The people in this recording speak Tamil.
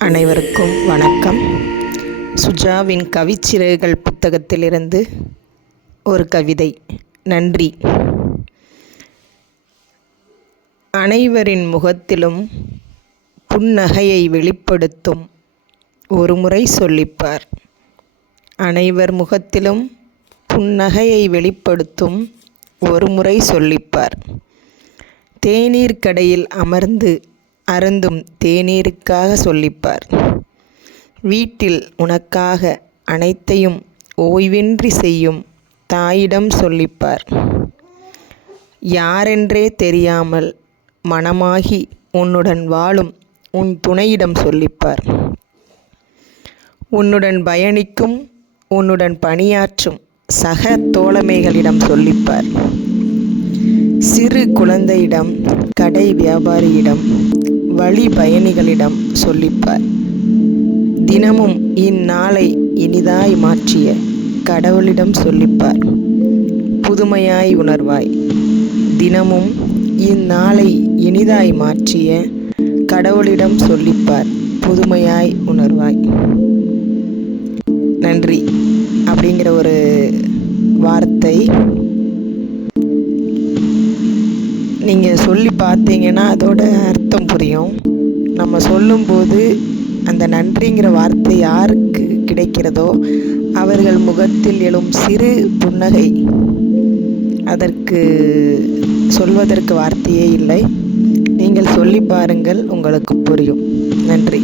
அனைவருக்கும் வணக்கம். சுஜாவின் கவிச்சிறகுகள் புத்தகத்திலிருந்து ஒரு கவிதை. நன்றி. அனைவரின் முகத்திலும் புன்னகையை வெளிப்படுத்தும் ஒரு முறை சொல்லிப்பார். அனைவர் முகத்திலும் புன்னகையை வெளிப்படுத்தும் ஒரு முறை சொல்லிப்பார். தேநீர் கடையில் அமர்ந்து அருந்தும் தேநீருக்காக சொல்லிப்பார். வீட்டில் உனக்காக அனைத்தையும் ஓய்வின்றி செய்யும் தாயிடம் சொல்லிப்பார். யாரென்றே தெரியாமல் மனமாகி உன்னுடன் வாழும் உன் துணையிடம் சொல்லிப்பார். உன்னுடன் பயணிக்கும் உன்னுடன் பணியாற்றும் சக தோழமைகளிடம் சொல்லிப்பார். சிறு குழந்தையிடம், கடை வியாபாரியிடம், வழி பயணிகளிடம் சொல்லிப்பார். தினமும் இந்நாளை இனிதாய் மாற்றிய கடவுளிடம் சொல்லிப்பார். புதுமையாய் உணர்வாய். தினமும் இந்நாளை இனிதாய் மாற்றிய கடவுளிடம் சொல்லிப்பார். புதுமையாய் உணர்வாய். நன்றி அப்படிங்கிற ஒரு வார்த்தை நீங்கள் சொல்லி பார்த்தீங்கன்னா அதோட அர்த்தம் புரியும். நம்ம சொல்லும்போது அந்த நன்றிங்கிற வார்த்தை யாருக்கு கிடைக்கிறதோ அவர்கள் முகத்தில் எழும் சிறு புன்னகை அதற்கு சொல்வதற்கு வார்த்தையே இல்லை. நீங்கள் சொல்லி பாருங்கள், உங்களுக்கு புரியும். நன்றி.